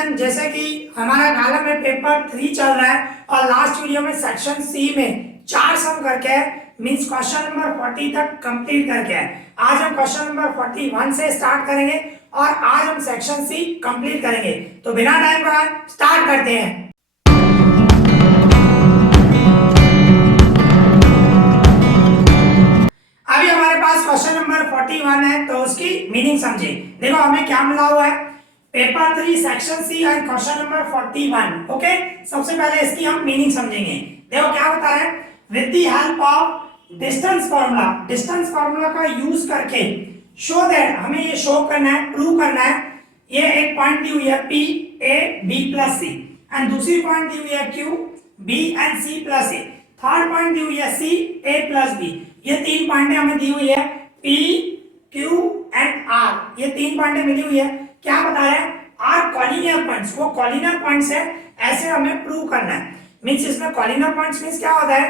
Then जैसे कि हमारा कॉलम में पेपर 3 चल रहा है और लास्ट वीडियो में सेक्शन सी में 4 सम करके है, मींस क्वेश्चन नंबर 40 तक कंप्लीट करके है। आज हम क्वेश्चन नंबर 41 से स्टार्ट करेंगे और आज हम सेक्शन सी कंप्लीट करेंगे। तो बिना टाइम गवाए स्टार्ट करते हैं। अभी हमारे पास क्वेश्चन नंबर 41 है, तो उसकी मीनिंग समझे। देखो हमें क्या मिला हुआ है, paper 3 section C and question number 41। Okay, सबसे पहले इसकी हम मीनिंग समझेंगे। देखो क्या बता रहे हैं, with the help of distance formula का यूज करके शो दैट, हमें ये शो करना है, प्रूव करना है, ये एक पॉइंट दी हुई है P A B plus C and दूसरी पॉइंट दी हुई है Q B and C plus A, third point दी हुई है C A प्लस B। ये तीन पॉइंटें हमें दी हुई है P Q एंड R, ये तीन पॉइंटें मिली हुई है। क्या बता रहे हैं, आर कॉलिनियर पॉइंट्स, वो कॉलिनियर पॉइंट्स है, ऐसे हमें प्रूव करना है। मींस इसमें कॉलिनियर पॉइंट्स मींस क्या होता है,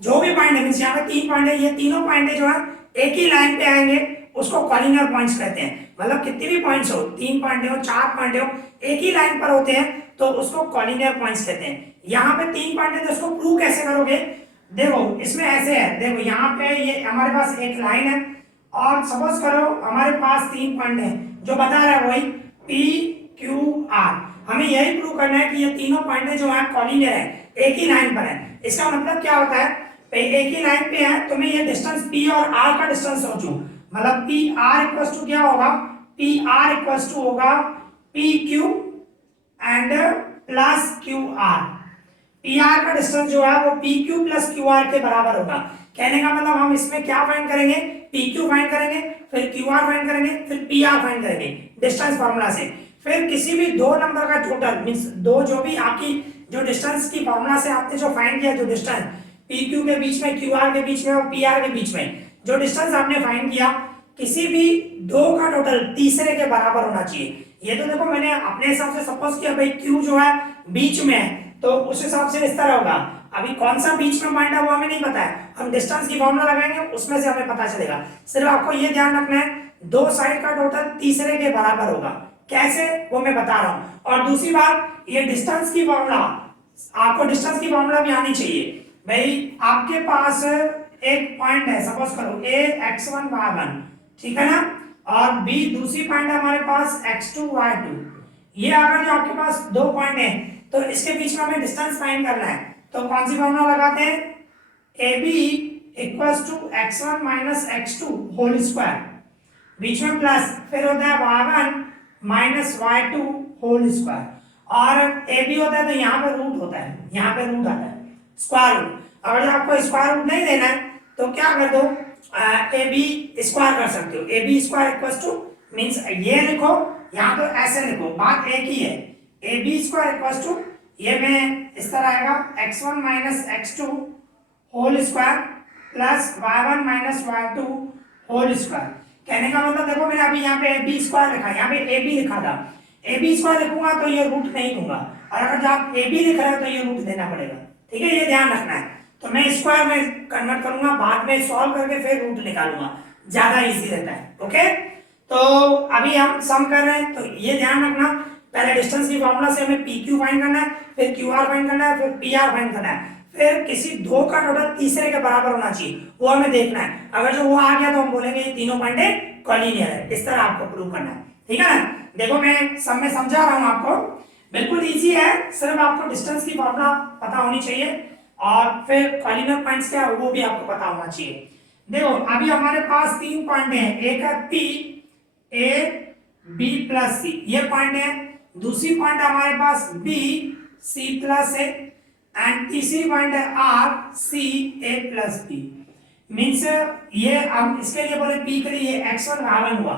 जो भी पॉइंट है, मींस यहाँ पे 3 पॉइंट है, ये तीनों पॉइंट जो है एक ही लाइन पे आएंगे, उसको कॉलिनियर पॉइंट्स कहते हैं। मतलब कितने भी पॉइंट्स हो, 3 पॉइंट हो 4 पॉइंट हो, एक ही लाइन पर होते हैं तो उसको कॉलिनियर पॉइंट्स कहते हैं। यहाँ पे 3 पॉइंट है तो उसको प्रूव कैसे करोगे, देखो इसमें ऐसे है, देखो यहाँ पे ये हमारे पास एक लाइन है और सपोज करो हमारे पास 3 पॉइंट है, जो बता रहा है वही P Q R। हमें यही प्रूव करना है कि ये तीनों पॉइंट जो है कॉलिनियर है, एक ही लाइन पर है। इसका मतलब क्या होता है, एक ही लाइन पे है तो मैं ये डिस्टेंस P और R का डिस्टेंस सोचूं, मतलब P R इक्वल्स टू क्या होगा, P R इक्वल्स टू होगा P Q and plus Q R। P R का डिस्टेंस जो है वो P Q plus Q R के बराबर होगा। कहने का मतलब हम इसमें क्या फाइंड करेंगे, P Q फाइंड करेंगे, फिर Q R फाइंड करेंगे, फिर P R फाइंड करेंगे डिस्टेंस फार्मूला से। फिर किसी भी दो नंबर का टोटल, मींस दो जो भी आपकी जो डिस्टेंस की फार्मूला से आपने जो फाइंड किया, जो डिस्टेंस P Q के बीच में, Q R के बीच में और P R के बीच में जो डिस्टेंस आपने फाइंड किया, किसी भी दो का टोटल तीसरे के बराबर होना चाहिए। ये तो देखो मैंने अपने हिसाब से सपोज किया भाई Q जो है बीच में है, तो उस हिसाब से इस तरह होगा। अभी कौन सा बीच में पॉइंट है वो हमें नहीं पता है, हम डिस्टेंस की फार्मूला लगाएंगे उसमें से हमें पता चलेगा। सिर्फ आपको ये ध्यान रखना है, दो साइड का टोटल तीसरे के बराबर होगा। कैसे वो मैं बता रहा हूं। और दूसरी बात, ये डिस्टेंस की फार्मूला, आपको डिस्टेंस की फार्मूला भी आनी चाहिए। भाई आपके पास एक पॉइंट है, सपोज करो A x1 y1, ठीक है ना, और B दूसरी पॉइंट है हमारे पास x2 y2। ये अगर जो आपके पास दो पॉइंट है तो इसके बीच में हमें डिस्टेंस फाइंड करना है, तो कौन सी फॉर्मूला लगाते हैं, AB equals to x1 minus x2 whole square, बीच में प्लस, फिर होता है y1 minus y2 whole square, और AB होता है तो यहाँ पे रूट होता है, यहाँ पे रूट आता है स्क्वायर रूट। अगर आपको स्क्वायर रूट नहीं देना है तो क्या कर दो, AB स्क्वायर कर सकते हो, AB square equals to, means ये लिखो, यहाँ तो ऐसे लिखो, बात एक ही है, AB स्क्वायर इक्वल्स टू, ये में इस तरह आएगा x1 minus x2 whole square plus y1 minus y2 whole square. कहने का मतलब देखो मैंने अभी यहाँ पे AB स्क्वायर लिखा, यहाँ पे AB लिखा था, AB स्क्वायर लिखूंगा तो ये रूट नहीं दूंगा, और अगर जो आप AB लिख रहे हो तो ये रूट देना पड़ेगा, ठीक है, ये ध्यान रखना है। तो मैं स्क्वायर में कन्वर्ट करूंगा, बाद में सॉल्व करके फिर रूट निकालूंगा, ज्यादा इजी रहता है। ओके, तो अभी हम सम कर रहे हैं, तो ये ध्यान रखना, पहले डिस्टेंस की फार्मूला से हमें PQ फाइंड करना है, फिर QR फाइंड करना है, फिर PR फाइंड करना है, फिर किसी दो का टोटल तीसरे के बराबर होना चाहिए, वो हमें देखना है। अगर जो वो आ गया तो हम बोलेंगे ये तीनों पॉइंट कॉलिनियर है, इस तरह आपको प्रूव करना है, ठीक है ना। देखो मैं सब में समझा रहा हूं आपको, बिल्कुल इजी है, सिर्फ आपको डिस्टेंस की फार्मूला पता होनी चाहिए और फिर कॉलिनियर पॉइंट्स क्या है वो भी आपको पता होना चाहिए। देखो अभी हमारे पास 3 पॉइंट है, एक है P A B plus C, ये पॉइंट है, दूसरी पॉइंट है हमारे पास B C plus A and तीसरी पॉइंट है R C A plus B। Means ये हम इसके लिए बोले P के लिए x1 y1 हुआ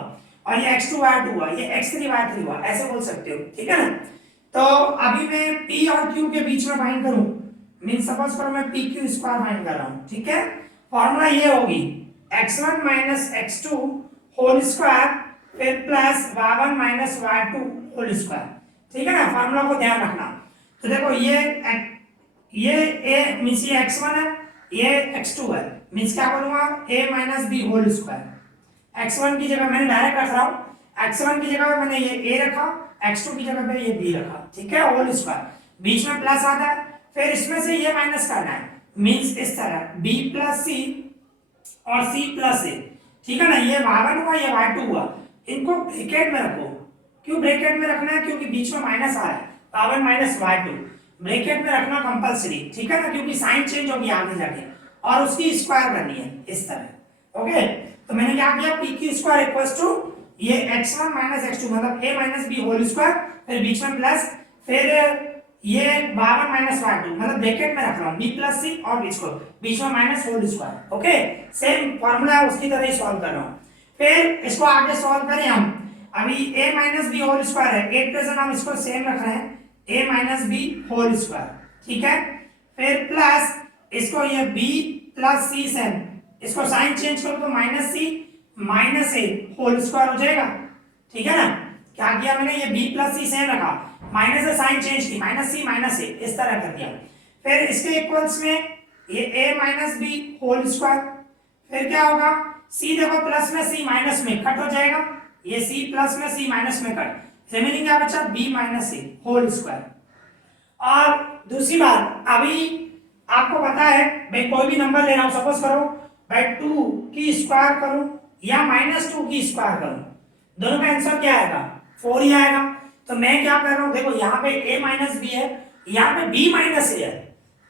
और ये x2 y2 हुआ, ये x3 y3 हुआ, ऐसे बोल सकते हो, ठीक है ना। तो अभी मैं P और Q के बीच में फाइंड करूं, मींस सपोज करो मैं PQ स्क्वायर फाइंड कर रहा हूं, ठीक है। फॉर्मूला ये होगी x1 minus x2 whole square फिर plus y1 minus y2 whole square, ठीक है ना, फॉर्मूला को ध्यान रखना। तो देखो ये a मींस ये x1 है, ये x2 है, मींस क्या बोलूंगा a minus b whole square. x1 की जगह मैंने डायरेक्ट रख रहा हूं, x1 की जगह मैंने ये a रखा x2 की जगह पे ये b रखा, ठीक है, होल स्क्वायर, बीच में प्लस आता है, फिर इसमें से ये माइनस करना है, मींस इस तरह b प्लस सी और c प्लस ए, ठीक है ना, ये y1 हुआ, ये y2 हुआ, इनको ब्रैकेट में रखो। क्यों ब्रैकेट में रखना है? क्योंकि बीच में माइनस आ रहा है, y1 माइनस y2 ब्रैकेट में रखना कंपलसरी, ठीक है ना, क्योंकि साइन चेंज होगी आगे जाके और उसकी स्क्वायर करनी है इस तरह। ओके, तो मैंने क्या किया, P Q square equals to ये x1 माइनस x2 मतलब a minus b whole square, फिर बीच में प्लस, फिर ये y1 माइनस y2 मतलब ब्रैकेट में रख रहा हूं b प्लस c और बीच में minus whole square. Okay, same formula है उसकी तरह ही सॉल्व कर रहा हूं। फिर इसको आगे सॉल्व करें हम, अभी a minus b whole square है, एट प्रेजेंट हम इसको सेम रख रहे हैं, a minus b whole square, ठीक है, फिर प्लस इसको ये b प्लस c सेम, इसको साइन चेंज करो तो minus C minus A whole square हो जाएगा, ठीक है ना। क्या किया मैंने, ये b प्लस सी सेम रखा, माइनस से साइन चेंज की, माइनस सी माइनस ए इस तरह कर दिया, फिर इसके इक्वल्स में ये a minus B whole square, फिर क्या होगा, c देखो प्लस में c माइनस में कट हो जाएगा, ये c प्लस में c माइनस में कट, रिमेनिंग क्या बचा, b minus c whole square. और दूसरी बात, अभी आपको पता है भाई कोई भी नंबर ले रहा हूं, सपोज करो भाई 2 की स्क्वायर करूं या माइनस 2 की स्क्वायर करूं, दोनों का आंसर क्या आएगा, 4 ही आएगा। तो मैं क्या कर रहा हूं, देखो यहाँ पे a माइनस बी है, यहाँ पे b माइनस ए है,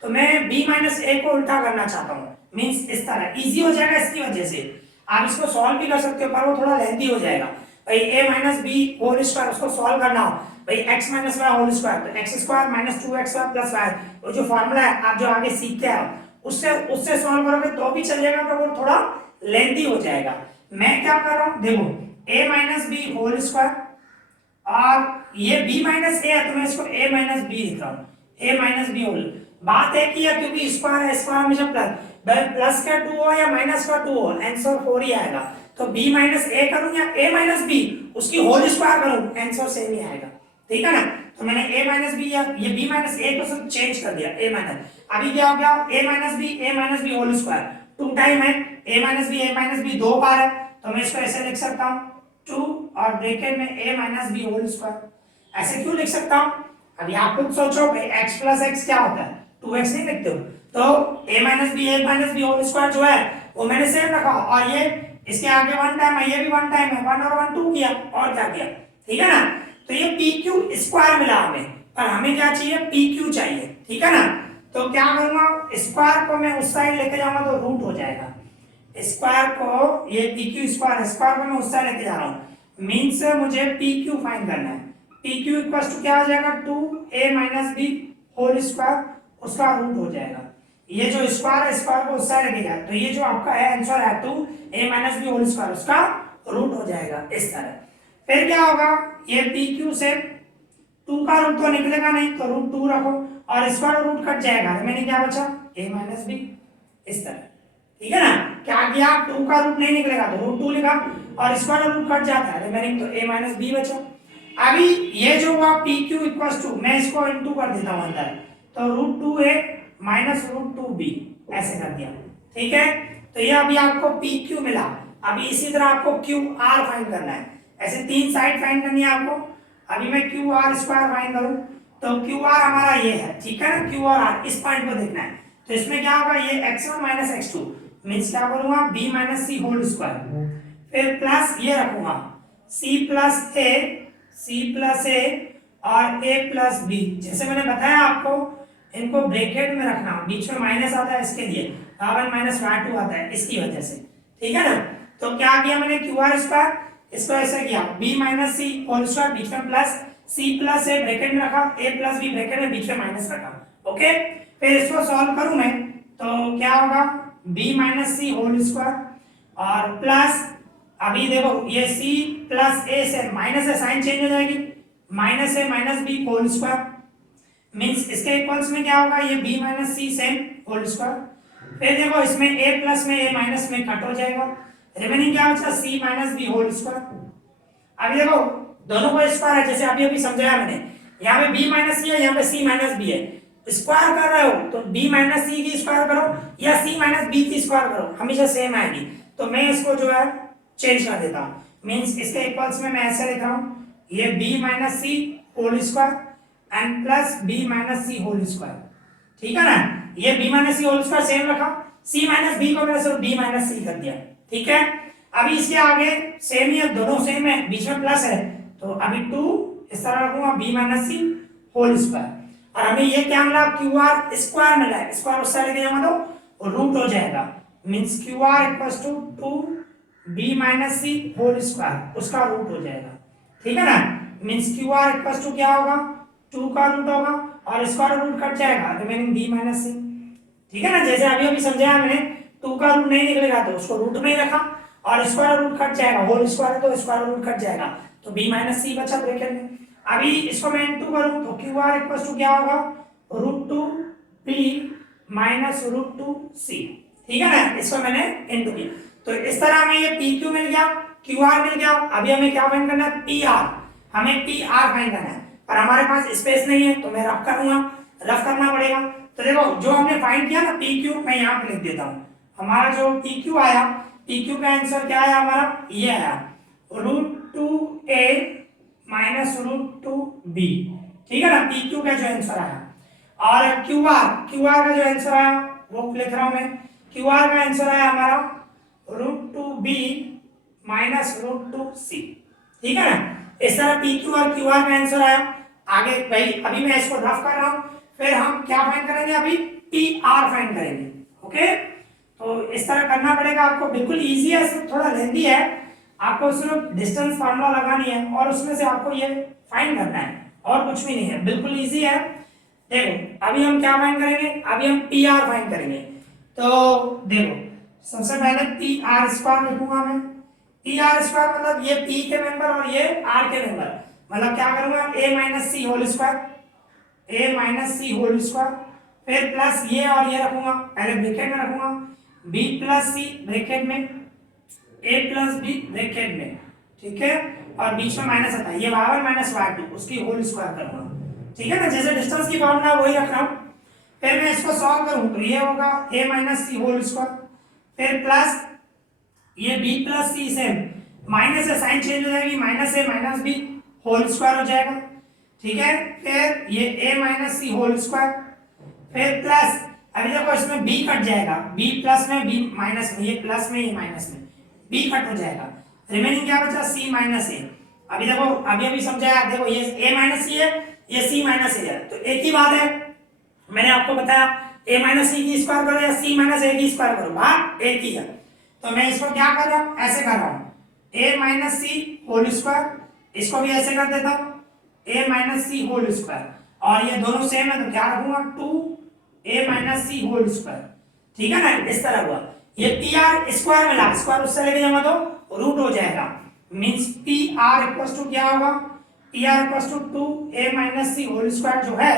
तो मैं b माइनस ए को उल्टा करना चाहता हूँ, मीन्स इस तरह इजी हो जाएगा इसकी वजह से। आप इसको सॉल्व भी कर सकते हो पर वो थोड़ा लेंथी हो जाएगा, भाई a minus B whole square उसको सॉल्व करना हो, भाई x minus Y whole square, तो X square minus 2xy plus Y, वो जो फॉर्मूला है आप जो आगे सीखते हैं उससे उससे सॉल्व करोगे तो भी चलेगा, पर वो थोड़ा लेंथी हो जाएगा। मैं क्या कर रहा हूँ, देखो a minus B whole square और ये b माइनस ए है, तो मैं इसको a माइनस बी लिख रहा हूँ, a माइनस बी होल, बात एक ही है क्योंकि स्क्वायर है, स्क्वायर हमेशा प्लस, प्लस का 2 हो या माइनस का 2 हो आंसर 4 ही आएगा। तो b माइनस ए करूं या a माइनस बी उसकी होल स्क्वायर करूं आंसर सेम ही आएगा, ठीक है ना। तो मैंने a माइनस बी या ये b माइनस ए को सब चेंज कर दिया, a माइनस, अभी क्या हो गया, a minus B whole square, 2 time है, a माइनस बी 2 बार है, तो मैं इसको ऐसे लिख सकता हूं 2 और ब्रैकेट में a minus B whole square. ऐसे क्यों लिख सकता हूं, अभी आप खुद सोचो भाई x प्लस x क्या होता है, 2x नहीं लिखते हो, तो a minus B whole square जो है वो मैंने सेम रखा, और ये इसके आगे 1 टाइम है, ये भी 1 टाइम है, 1 और 1 2 किया और क्या किया, ठीक है ना। तो ये पी क्यू स्क्वायर मिला हमें, पर हमें क्या चाहिए, पी क्यू चाहिए, ठीक है ना। तो क्या करूंगा, स्क्वायर को मैं उस साइड लेके जाऊंगा तो रूट हो जाएगा, स्क्वायर को ये पी क्यू स्क्वायर को मैं उस साइड लेके जा रहा हूँ, मीन्स मुझे पी क्यू फाइंड करना है, पी क्यू इक्वल्स टू क्या हो जाएगा, 2a minus B whole square उसका रूट हो जाएगा, ये जो स्क्वायर है स्क्वायर को उस साइड लेके जाए, तो ये जो आपका है आंसर है 2a minus B whole square उसका रूट हो जाएगा इस तरह। फिर क्या होगा, ये पी क्यू से 2 का रूट तो निकलेगा नहीं, तो रूट 2 रखो और स्क्वायर रूट कट जाएगा, मैंने क्या बचा, a माइनस बी इस तरह, ठीक है ना। क्या किया, 2 का रूट नहीं निकलेगा तो रूट 2 लिखा और स्क्वायर रूट कट जाता है, रिमेनिंग तो a माइनस बी बचा। अभी ये जो हुआ पी क्यू इक्वल्स टू, मैं इसको इनटू कर देता हूं अंदर, तो root 2a minus root 2b ऐसे कर दिया, ठीक है। तो ये अभी आपको पी क्यू मिला, अभी इसी तरह आपको क्यू आर फाइंड करना है, ऐसे 3 साइड फाइंड करनी है आपको। अभी मैं क्यू आर स्क्वायर फाइंड करूं तो क्यू आर हमारा ये है, ठीक है ना, क्यू और आर इस पॉइंट को देखना है, तो इसमें क्या होगा, ये x1 माइनस x2 मींस क्या करूंगा, b minus C whole square, फिर प्लस ये रखूंगा c प्लस ए और a प्लस बी, जैसे मैंने बताया आपको इनको ब्रैकेट में रखना, बीच में माइनस आता है इसके लिए, y1 माइनस y2 आता है इसकी वजह से, ठीक है ना। तो क्या किया मैंने, क्यू आर स्क्वायर इसको ऐसे किया, b minus C whole square बीच में plus, c plus A bracket में रखा, a प्लस बी ब्रैकेट में बीच में माइनस रखा, ओके। फिर इसको सॉल्व करूं मैं तो क्या होगा, b minus C whole square और प्लस, अभी देखो ये c प्लस a से माइनस से साइन चेंज हो जाएगी, minus a minus b whole square means इसके इक्वल्स में क्या होगा, ये b minus C same whole square, फिर देखो इसमें a प्लस में a माइनस में कट हो जाएगा, रिमेनिंग क्या बचा, c minus b whole square. अभी देखो दोनों को स्क्वायर है, जैसे अभी अभी समझाया मैंने, यहाँ पे b माइनस सी है, यहाँ पे c माइनस b है, स्क्वायर कर रहे हो तो b माइनस सी की स्क्वायर करो या c माइनस b की स्क्वायर करो, हमेशा सेम आएगी। तो मैं इसको जो है चेंज कर देता हूँ, मींस इसके इक्वल्स में मैं ऐसे लिख रहा हूँ, ये b minus C whole square and plus b minus C whole square, ठीक है ना। ये b minus C whole square same रखा, c माइनस b को मैंने सिर्फ b माइनस सी कर दिया, ठीक है। अभी इसके आगे सेम ही है, दोनों सेम है, बीच में प्लस है, तो अभी 2 इस तरह रखूंगा b minus C whole square. और हमें ये क्या मिला, क्यू आर स्क्वायर मिला है, स्क्वायर उस साइड लेके जाऊंगा तो रूट हो जाएगा, means Q R equals to 2b minus C whole square, उसका रूट हो जाएगा, ठीक है ना। Means Q R equals to क्या होगा, 2 का रूट होगा और स्क्वायर रूट कट जाएगा, रिमेनिंग b माइनस सी, ठीक है ना। जैसे अभी अभी समझाया मैंने, 2 का रूट नहीं निकलेगा तो उसको रूट में ही रखा और स्क्वायर रूट कट जाएगा, होल स्क्वायर है तो स्क्वायर रूट कट जाएगा, तो b माइनस सी बचा ब्रैकेट में। अभी इसको मैं इनटू करूं तो क्यू आर इक्वल टू क्या होगा, root two B minus root two C, ठीक है ना। इसको मैंने इनटू किया, तो इस तरह हमें ये पी क्यू मिल गया, क्यू आर मिल गया। अभी हमें क्या फाइंड करना है, पी आर, हमें पी आर फाइंड करना है, पर हमारे पास स्पेस नहीं है तो मैं रफ करूंगा, रफ करना पड़ेगा। तो देखो जो हमने फाइंड किया ना पी क्यू, मैं यहाँ पे लिख देता हूँ, हमारा जो पी क्यू आया, पी क्यू का आंसर क्या आया हमारा, ये आया रूट टू ए माइनस रूट टू बी, ठीक है ना, पी क्यू का जो आंसर आया। और क्यू आर का जो आंसर आया वो लिख रहा हूं मैं, क्यू आर का आंसर आया हमारा root two B minus root two C, ठीक है ना। इस तरह पी क्यू और क्यू आर का आंसर आया। आगे भाई अभी मैं इसको रफ कर रहा हूं, फिर हम क्या फाइंड करेंगे, अभी पी आर फाइंड करेंगे, ओके। तो इस तरह करना पड़ेगा आपको, बिल्कुल इजी है, सिर्फ थोड़ा लेंथी है, आपको सिर्फ डिस्टेंस फार्मूला लगानी है और उसमें से आपको ये फाइंड करना है, और कुछ भी नहीं है, बिल्कुल इजी है। देखो अभी हम क्या फाइंड करेंगे, अभी हम पी आर फाइंड करेंगे। तो देखो सबसे पहले पी आर स्क्वायर लिखूंगा मैं, पी आर स्क्वायर मतलब ये पी के मेंबर और ये आर के मेंबर, मतलब क्या करूंगा, ए माइनस सी होल स्क्वायर, ए माइनस सी होल स्क्वायर, फिर प्लस ये और ये रखूंगा, पहले ब्रैकेट में रखूंगा, बी प्लस सी ब्रैकेट में, ए प्लस बी ब्रैकेट में, ठीक है, और बीच में माइनस आता है, ये y1 माइनस y2 उसकी होल स्क्वायर करूंगा, ठीक है ना। जैसे डिस्टेंस की फॉर्मूला वही रख रहा हूं। फिर मैं इसको सॉल्व करूं तो ये होगा a minus C whole square, फिर प्लस ये b प्लस सी से माइनस से साइन चेंज हो जाएगी, minus a minus b whole square हो जाएगा, ठीक है। फिर ये a minus C whole square, फिर प्लस अभी देखो इसमें b कट जाएगा, b प्लस में b माइनस में, ये प्लस में ये माइनस में, b कट हो जाएगा, रिमेनिंग क्या बचा c माइनस a। अभी देखो अभी अभी समझाया, देखो ये a माइनस सी है, ये c माइनस a है, तो एक ही बात है, मैंने आपको बताया a माइनस सी की स्क्वायर करो या c माइनस a की स्क्वायर करो, बात एक ही है। तो मैं इसको क्या कर रहा हूँ, ऐसे कर रहा हूँ, a minus C whole square, इसको भी ऐसे कर देता हूँ a minus C whole square, और ये दोनों सेम है तो क्या रखूंगा 2a minus C whole square, ठीक है ना। इस तरह हुआ, ये पी आर स्क्वायर मिला, स्क्वायर उससे लेके जाऊंगा तो रूट हो जाएगा, means P R equals to क्या होगा, P R equals to 2a minus C whole square जो है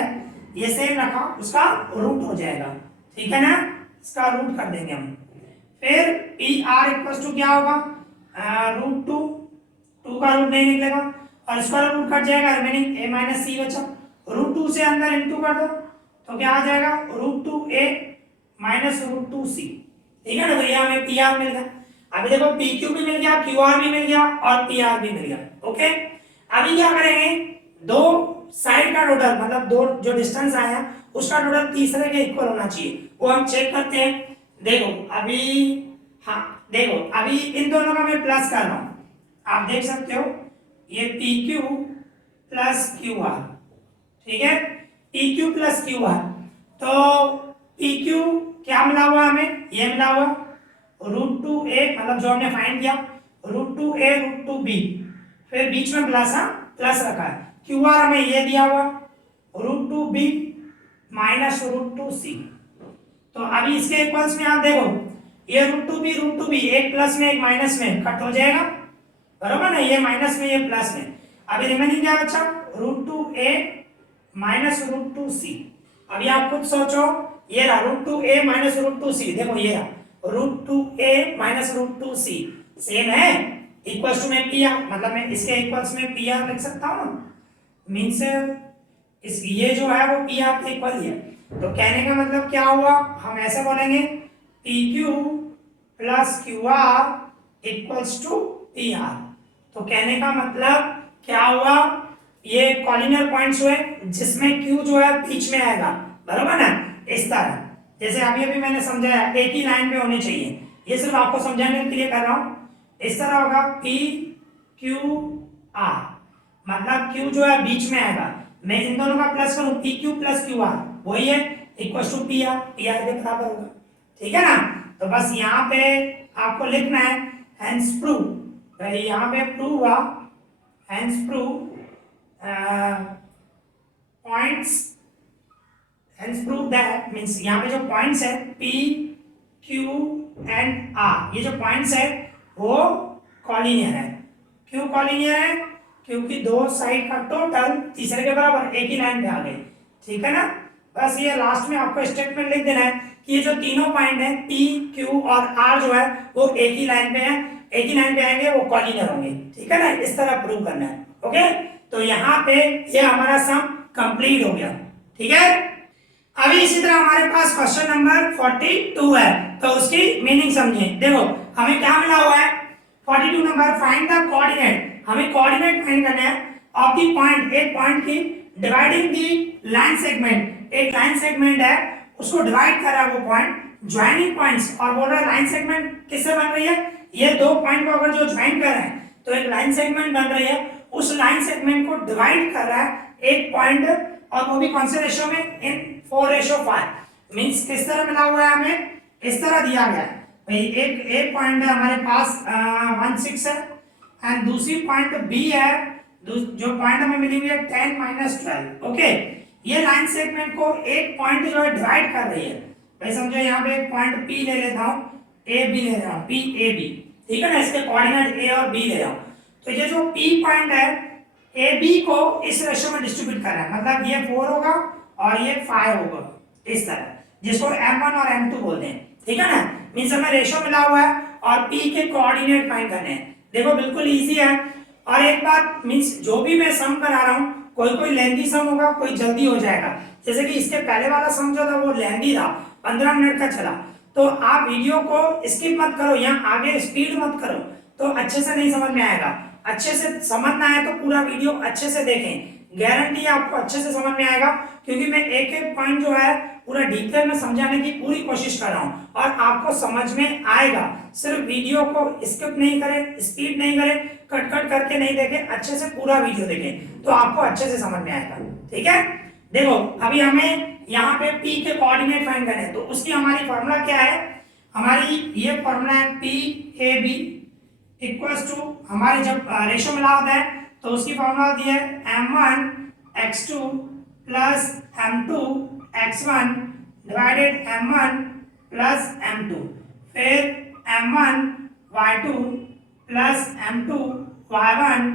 ये सेम रखा, उसका रूट हो जाएगा, ठीक है ना, इसका रूट कर देंगे हम। फिर पी आर इक्वल्स टू क्या होगा, रूट टू, 2 का रूट नहीं निकलेगा और स्क्वायर रूट कट जाएगा, रिमेनिंग a माइनस सी बचा, रूट 2 से अंदर इनटू कर दो तो क्या आ जाएगा, root 2a minus root 2c, ठीक है ना। तो ये हमें पी आर मिल गया। अभी देखो पी क्यू भी मिल गया, क्यू आर भी मिल गया और पी आर भी मिल गया, ओके। अभी क्या करेंगे, दो साइड का टोटल मतलब दो जो डिस्टेंस आया उसका टोटल तीसरे के इक्वल होना चाहिए, वो हम चेक करते हैं। देखो अभी, हाँ देखो अभी इन दोनों का मैं प्लस कर रहा हूं, आप देख सकते हो ये P Q plus Q are, ठीक है, P Q plus Q are. तो पी क्यू क्या मिला हुआ हमें, ये मिला हुआ रूट टू ए, मतलब जो हमने फाइंड किया रूट टू ए रूट टू बी, फिर बीच में प्लस, हाँ प्लस रखा है, क्यू आर हमें ये दिया हुआ root two B minus root two C. तो अभी इसके इक्वल्स में आप देखो, ये रूट टू बी एक प्लस में एक माइनस में कट हो जाएगा, बरोबर ना, ये माइनस में ये प्लस में। अभी रिमेनिंग क्या बचा, रूट टू ए माइनस रूट टू सी। अभी आप खुद सोचो, ये रहा रूट टू ए माइनस रूट टू सी, देखो ये रहा रूट टू ए माइनस रूट टू सी, सेम है, इक्वल्स टू में पी आर, मतलब मैं इसके इक्वल्स में पी आर लिख सकता हूँ, मीन्स इस ये जो है वो पी आर के इक्वल ही है। तो कहने का मतलब क्या हुआ, हम ऐसे बोलेंगे P Q plus Q R equals to P R. तो कहने का मतलब क्या हुआ, ये कॉलिनियर पॉइंट्स हुए जिसमें Q जो है बीच में आएगा, बरोबर ना, इस तरह जैसे अभी अभी मैंने समझाया एक ही लाइन पे होने चाहिए, ये सिर्फ आपको समझाने के लिए कर रहा हूं। इस तरह होगा P Q R, मतलब Q जो है बीच में आएगा, मैं इन दोनों का प्लस करूं P Q plus Q R वही है equal to P R, P R के बराबर होगा, ठीक है ना। तो बस यहाँ पे आपको लिखना है हेंस प्रूव, भाई यहाँ पे प्रूव हुआ, hence prove points, hence prove that means यहाँ पे जो पॉइंट्स है P Q एंड R, ये जो पॉइंट्स है वो कॉलिनियर है। क्यों कॉलिनियर है, क्योंकि दो साइड का टोटल तीसरे के बराबर एक ही लाइन पे आ गए, ठीक है ना। बस ये लास्ट में आपको स्टेटमेंट लिख देना है कि ये जो तीनों पॉइंट है P Q और R जो है वो एक ही लाइन पे है, एक ही लाइन पे आएंगे, वो कॉलिनियर होंगे, ठीक है ना, इस तरह प्रूव करना है। ओके, तो यहाँ पे ये हमारा सम कंप्लीट हो गया, ठीक है। अभी इसी तरह हमारे पास क्वेश्चन नंबर 42 है, तो उसकी मीनिंग समझिए। देखो हमें क्या मिला हुआ है, 42 नंबर, फाइंड द कोऑर्डिनेट, हमें कोऑर्डिनेट फाइंड करना है ऑफ द पॉइंट, एक पॉइंट की डिवाइडिंग द लाइन सेगमेंट, एक लाइन सेगमेंट है उसको डिवाइड कर रहा है वो पॉइंट, ज्वाइनिंग पॉइंट्स, और बोल रहा है लाइन सेगमेंट किससे बन रही है, ये दो पॉइंट को अगर जो ज्वाइन कर रहे हैं तो एक लाइन सेगमेंट बन रही है, उस लाइन सेगमेंट को डिवाइड कर रहा है एक पॉइंट, और वो भी कौन से रेशो में, इन 4:5, मींस किस तरह मिला हुआ है, हमें इस तरह दिया गया है भाई, एक पॉइंट है हमारे पास 1 6 है, एंड दूसरी पॉइंट B है, जो पॉइंट हमें मिली हुई है 10 - 12। ओके, ये लाइन सेगमेंट को एक पॉइंट जो है डिवाइड कर रही है भाई, समझो यहाँ पे एक पॉइंट P ले लेता हूँ, A B ले रहा हूँ, P A B, ठीक है ना, इसके कोऑर्डिनेट A और B ले रहा हूँ, तो ये जो P पॉइंट है ए बी को इस रेशो में डिस्ट्रीब्यूट कर रहा है, मतलब ये 4 होगा और ये 5 होगा, इस तरह, जिसको M1 और M2 बोलते हैं, ठीक है ना। मींस हमें रेशो मिला हुआ है और P के कोऑर्डिनेट फाइंड करने हैं। देखो बिल्कुल इजी है, और एक बात मींस जो भी मैं सम करा रहा हूँ, कोई कोई लेंथी सम होगा, कोई जल्दी हो जाएगा, जैसे कि इसके पहले वाला सम जो था वो लेंथी था, 15 मिनट का चला, तो आप वीडियो को स्किप मत करो, यहाँ आगे स्पीड मत करो, तो अच्छे से नहीं समझ में आएगा। अच्छे से समझना है तो पूरा वीडियो अच्छे से देखें, गारंटी है आपको अच्छे से समझ में आएगा, क्योंकि मैं एक एक पॉइंट जो है पूरा डिटेल में समझाने की पूरी कोशिश कर रहा हूं और आपको समझ में आएगा। सिर्फ वीडियो को स्किप नहीं करें, स्पीड नहीं करें, कट कट करके नहीं देखें, अच्छे से पूरा वीडियो देखें तो आपको अच्छे से समझ में आएगा, ठीक है। देखो अभी हमें यहाँ पे P के कोऑर्डिनेट फाइंड करने हैं, तो उसकी हमारी फॉर्मूला क्या है, हमारी ये फॉर्मूला है PAB इक्वल्स टू, हमारे जब रेशो मिला होता है तो उसकी फॉर्मूला होती है M1 X2 plus M2 X1 divided M1 plus M2, फिर M1 Y2 plus M2 Y1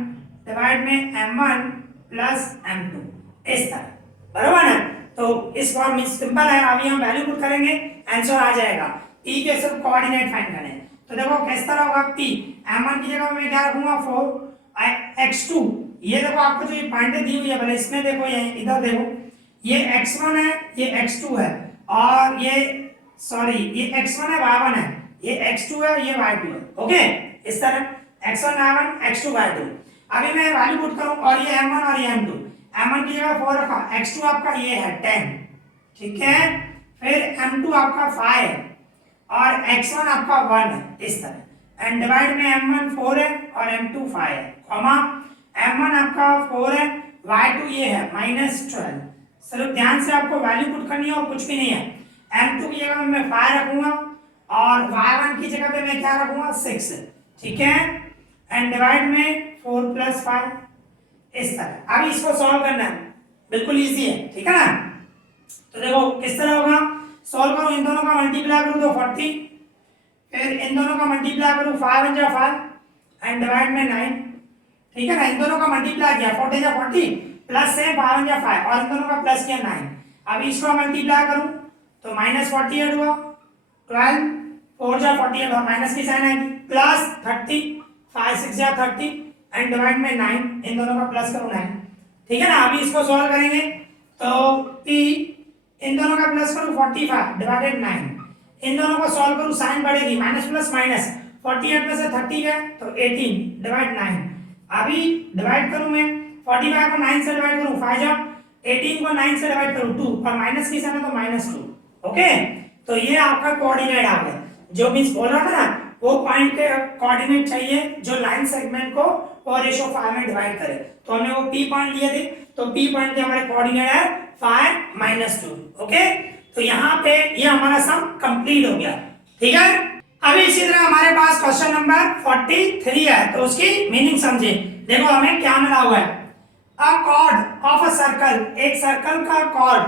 divide में M1 प्लस M2, इस तरह, बराबर ना। तो इस फॉर्म में सिंपल है, अभी हम वैल्यू पुट करेंगे आंसर आ जाएगा। P के सिर्फ कोऑर्डिनेट फाइंड करने, तो देखो किस तरह होगा, P M1 की जगह मैं क्या रखूंगा 4 X2, ये देखो आपको जो ये पॉइंट दी हुई है, भले इसमें देखो, ये इधर देखो, ये X1 है, ये X2 है, और ये सॉरी ये X1 है, Y1 है, ये X2 है, ये Y2 है। ओके, इस तरह X1 Y1 X2 Y2। अभी मैं वैल्यू पुट करूं, और ये M1 और ये M2, M1 की जगह 4 रखा, X2 आपका ये है 10, ठीक है, फिर M2 आपका 5 है और X1 आपका 1 है, इस तरह, एंड डिवाइड में M1 4 है और M2 5 है, कॉमा M1 आपका 4 है, Y2 ये है -12। सिर्फ ध्यान से आपको वैल्यू पुट करनी है और कुछ भी नहीं है। M2 की जगह मैं 5 रखूंगा और Y1 की जगह पे मैं क्या रखूंगा 6, ठीक है, एंड डिवाइड में 4 + 5, इस तरह। अभी इसको सॉल्व करना है, बिल्कुल इजी है, ठीक है ना। तो देखो किस तरह होगा, सॉल्व करो, इन दोनों का मल्टीप्लाई करूं तो 40, फिर इन दोनों का मल्टीप्लाई करूं 5 × 5 एंड डिवाइड में 9, ठीक है ना। इन दोनों का मल्टीप्लाई किया 40 × 40 प्लस है 5 × 5 और इन दोनों का प्लस किया 9। अब इसको मल्टीप्लाई करूं तो -48 हुआ, 12 4 × 48 और माइनस की साइन आएगी, प्लस 30 5 6 × 30 एंड डिवाइड में 9, इन दोनों का प्लस करो 9, ठीक है ना। अभी इसको सॉल्व करेंगे तो P इन दोनों का प्लस करूं 45 डिवाइडेड 9, इन दोनों को सॉल्व करूं साइन बढ़ेगी, माइनस प्लस माइनस, 48 में से 30 है तो 18 डिवाइड 9। अभी डिवाइड करूं मैं 45 को 9 से डिवाइड करूं 5 जा, 18 को 9 से डिवाइड करूं 2 और माइनस की साइन है तो -2। ओके, तो ये आपका कोऑर्डिनेट आ गया। जो मींस बोल रहा था ना वो पॉइंट के कोऑर्डिनेट चाहिए जो लाइन सेगमेंट को 4:5 में डिवाइड करे, तो हमने वो P पॉइंट लिए थे, तो P पॉइंट के हमारे कोऑर्डिनेट है 5 -2। ओके, तो यहाँ पे ये हमारा सम कंप्लीट हो गया। ठीक है, अभी इसी तरह हमारे पास क्वेश्चन नंबर 43 है, तो उसकी मीनिंग समझे। देखो हमें क्या मिला हुआ है, अ कॉर्ड ऑफ अ सर्कल, एक सर्कल का कॉर्ड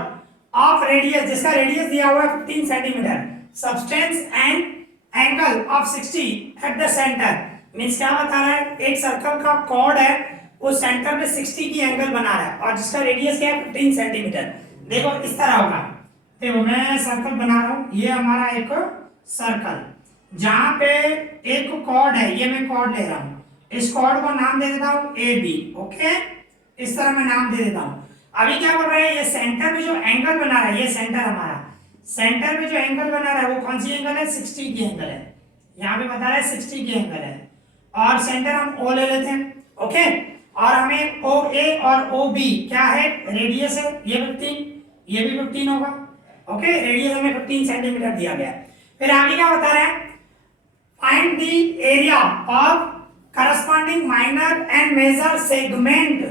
ऑफ रेडियस, जिसका रेडियस दिया हुआ है 15 centimetre, substance and angle of 60 at the centre. Means क्या बता रहा है, एक सर्कल का कॉर्ड है वो सेंटर में 60 की एंगल बना रहा है और जिसका रेडियस क्या है 15 सेंटीमीटर। देखो इस तरह होगा, देखो मैं सर्कल बना रहा हूं, ये हमारा एक सर्कल जहां पे एक कॉर्ड है, ये मैं कॉर्ड ले रहा हूं, इस कॉर्ड को नाम दे देता हूं ए बी। ओके, इस तरह मैं नाम दे देता हूं। अभी क्या बोल रहा है, ये सेंटर में जो एंगल बना रहा है, ये सेंटर हमारा सेंटर में जो एंगल बना रहा है वो कौन सी एंगल है, 60 की एंगल है। यहाँ पे बता रहा है 60 की एंगल है और सेंटर हम ओ ले लेते हैं। ओके, और हमें ओ ए और ओ बी क्या है, रेडियस है, ये 15, ये भी 15 होगा। ओके, रेडियस हमें 15 सेंटीमीटर दिया गया है। फिर आगे क्या बता रहा है, find the area of corresponding minor and major segment.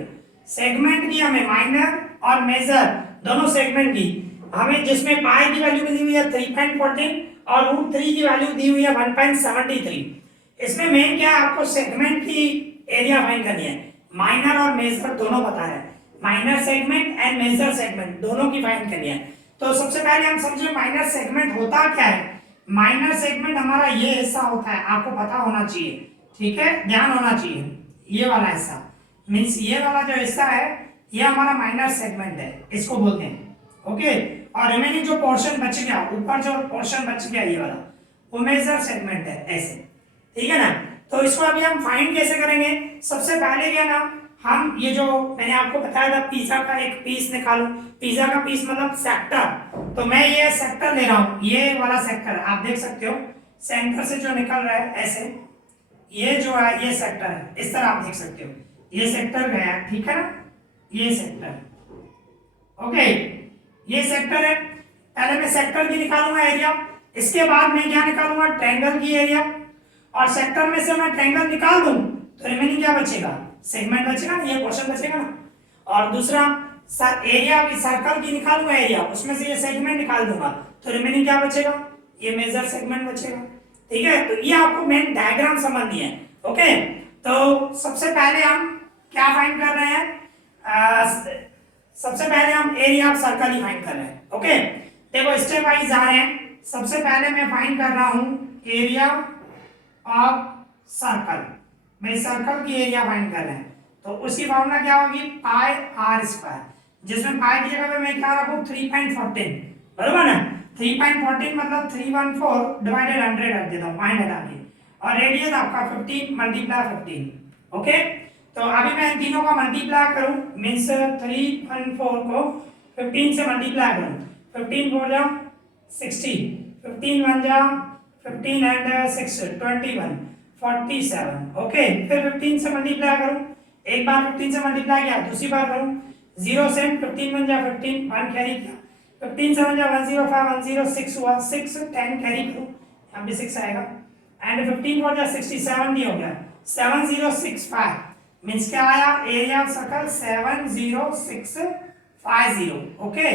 Segment की हमें माइनर और मेजर दोनों सेगमेंट की हमें, जिसमें पाई की वैल्यू दी हुई है 3.14 और रूट 3 की वैल्यू दी हुई है 1.73। इसमें मेन क्या है, आपको सेगमेंट की एरिया फाइंड करनी है। माइनर और मेजर दोनों बता रहे हैं, minor segment and major segment दोनों की फाइंड करनी है। तो सबसे पहले हम समझे माइनर सेगमेंट होता क्या है। माइनर सेगमेंट हमारा ये हिस्सा होता है, आपको पता होना चाहिए, ठीक है, ध्यान होना चाहिए। ये वाला हिस्सा मींस ये वाला जो हिस्सा है ये हमारा माइनर सेगमेंट है, इसको बोलते हैं। ओके, और रिमेनिंग जो पोर्शन बच गया, ऊपर जो पोर्शन बच गया ये वाला, वो मेजर सेगमेंट है, ऐसे। ठीक है ना, तो इसको अभी हम फाइंड कैसे करेंगे। सबसे पहले क्या ना, हम ये जो मैंने आपको बताया था पिज्जा का एक पीस निकालो, पिज्जा का पीस मतलब सेक्टर, तो मैं ये सेक्टर ले रहा हूं, ये वाला सेक्टर आप देख सकते हो, सेंटर से जो निकल रहा है ऐसे, ये जो है ये सेक्टर है, इस तरह आप देख सकते हो, ये सेक्टर गया, ठीक है ना, ये सेक्टर। ओके, ये सेक्टर है, पहले मैं सेक्टर की निकालूंगा एरिया, इसके बाद मैं क्या निकालूंगा, ट्रायंगल की एरिया, और सेक्टर में से मैं ट्रायंगल निकाल दूं तो रिमेनिंग क्या बचेगा, सेगमेंट बचेगा ना, ये पोर्शन बचेगा ना। और दूसरा एरिया की सर्कल की निकालूंगा एरिया, उसमें से ये सेगमेंट निकाल दूंगा तो रिमेनिंग क्या बचेगा, ये मेजर सेगमेंट बचेगा। ठीक है, तो ये आपको मेन डायग्राम समझनी है। ओके, तो सबसे पहले हम क्या फाइंड कर रहे हैं, सबसे पहले हम area of circle he find कर रहे हैं। ओके, देखो स्टेप वाइज जा रहे हैं। सबसे पहले मैं फाइंड कर रहा हूं एरिया ऑफ सर्कल, मैं सर्कल की एरिया फाइंड कर रहे हैं, तो उसकी फॉर्मूला क्या होगी, पाई आर स्क्वायर, जिसमें पाई की जगह पे मैं क्या रखूं 3.14, बराबर ना, 3.14 मतलब 314 डिवाइडेड 100 रख देता हूं, पॉइंट हटा के, और रेडियस आपका 15 मल्टीप्लाई 15। ओके, तो अभी मैं इन तीनों का मल्टीप्लाई करूं, मींस 314 को 15 से मल्टीप्लाई करूं, 15 4 जा 60, 15 1 जा 15 एंड 6 21 47। ओके, फिर 15 से मल्टीप्लाई करूं, एक बार 15 से मल्टीप्लाई किया, दूसरी बार करूं 0 से 15 1 जा 15, 1 कैरी किया, 15 7 जा 105 106 हुआ, 6 10 कैरी करूं, यहां पे 6 आएगा, एंड 15 4 जा 67 भी हो गया, 7065 मींस क्या आया, एरिया ऑफ सर्कल 70650। ओके,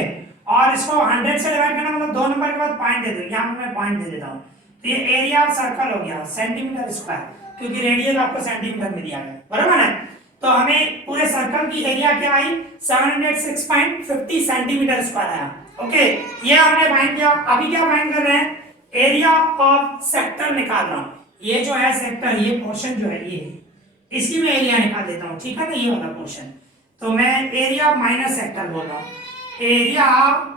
और इसको 100 से डिवाइड करना मतलब दो नंबर के बाद पॉइंट दे दो, यहां पे मैं पॉइंट दे देता हूं, तो ये एरिया ऑफ सर्कल हो गया सेंटीमीटर स्क्वायर, क्योंकि रेडियस आपको सेंटीमीटर में दिया गया, बराबर है। तो हमें पूरे सर्कल की एरिया क्या आई, 706.50 सेंटीमीटर स्क्वायर आया। ओके, ये हमने फाइंड किया। अभी क्या फाइंड कर रहे हैं, एरिया ऑफ सेक्टर निकाल रहा हूं, ये जो है सेक्टर, ये पोर्शन जो है ये, इसकी मैं एरिया निकाल देता हूं, ठीक है ना, ये वाला पोर्शन, तो मैं एरिया ऑफ माइनर सेक्टर बोल रहा हूं, area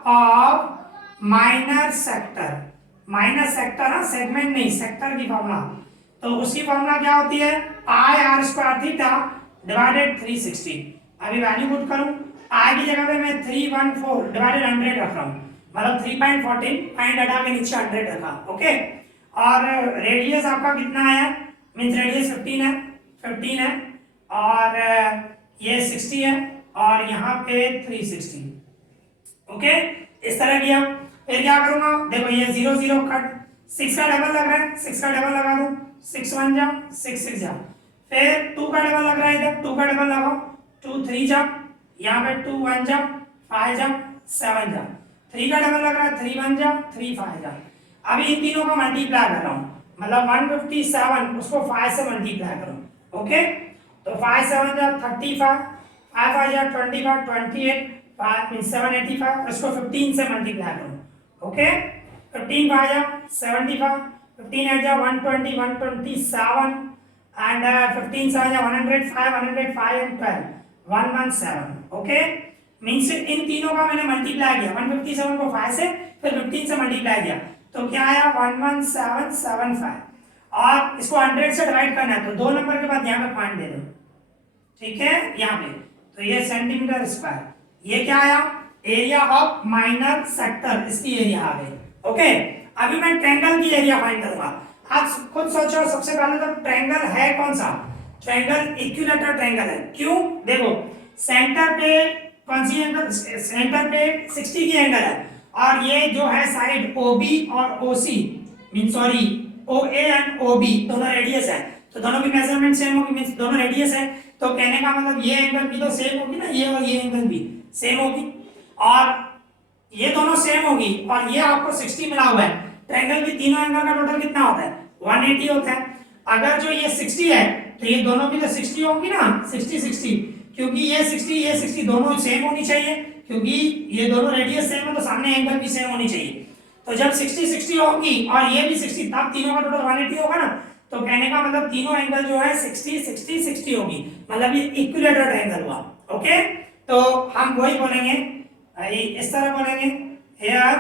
of minor sector, minor sector ना, सेगमेंट नहीं, सेक्टर की फॉर्मूला, तो उसकी फॉर्मूला क्या होती है, पाई आर स्क्वायर थीटा डिवाइडेड 360। अभी वैल्यू पुट करूं, आई की जगह पे मैं 314 डिवाइडेड 100 रख रहा हूं, मतलब 3.14 पॉइंट हटा के नीचे 100 रखा। ओके, और रेडियस आपका कितना आया, मींस रेडियस 15 है, 15 है, और ये 60 है और यहाँ पे 360। ओके, इस तरह किया। फिर क्या करूंगा, देखो ये 0 0 कट, 6 का डबल लग रहा है, 6 का डबल लगा दूं, 6 1 जा 6 6 जा। फिर 2 का डबल लग रहा है इधर, 2 का डबल लगाओ, 2 3 जा, यहाँ पे 2 1 जा 5 जा 7 जा। 3 का डबल लग रहा है, 3 1 जा 3 5 जा। अभी इन तीनों को मल्टीप्लाई कर रहा हूँ, मतलब 157 उसको 5 से मल्टीप्लाई करो। ओके, तो 5 7 जा 35, 5 5 जा 25 28, 5 मीन 785, उसको 15 से मल्टीप्लाई करो। ओके, 15 5 जा 75, 15 8 जा 120 127 एंड 15 7 जा 105 105 एंड 12 117। ओके, मींस इन तीनों का मैंने मल्टीप्लाई किया, 157 को 5 से फिर 15 से मल्टीप्लाई किया, तो क्या आया 11775। और इसको 100 से डिवाइड करना है, तो दो नंबर के बाद यहाँ पे पॉइंट दे दो, ठीक है, यहाँ पे। तो ये सेंटीमीटर स्क्वायर, ये क्या आया, एरिया ऑफ माइनर सेक्टर, इसकी एरिया आ गई। ओके, अभी मैं ट्रायंगल की एरिया फाइंड करूंगा। आप खुद सोचो, सबसे पहले तो ट्रायंगल है कौन सा, ट्रायंगल इक्विलेटरल ट्रायंगल है। क्यों, देखो सेंटर पे कौन सी एंगल, सेंटर पे 60 की एंगल है, और ये जो है साइड OB और OC mean sorry OA and OB दोनों रेडियस है, तो दोनों की मेजरमेंट सेम होगी, मींस दोनों रेडियस है। तो कहने का मतलब ये एंगल भी तो सेम होगी ना, ये और ये एंगल भी सेम होगी, और ये दोनों सेम होगी, और ये आपको 60 मिला हुआ है। ट्रायंगल की तीनों एंगल का टोटल कितना होता है, 180 होता है। अगर जो ये 60 है तो ये दोनों भी तो 60 होगी ना, 60 60, क्योंकि ये 60 दोनों सेम होनी चाहिए, क्योंकि ये दोनों रेडियस सेम है तो सामने एंगल भी सेम होनी चाहिए। तो जब 60 60 होगी और ये भी 60, तब तीनों का टोटल 180 होगा ना। तो कहने का मतलब तीनों एंगल जो है 60 60 60 होगी, मतलब ये इक्विलेटरल ट्रायंगल हुआ। ओके, तो हम वही बोलेंगे, इस तरह बोलेंगे, here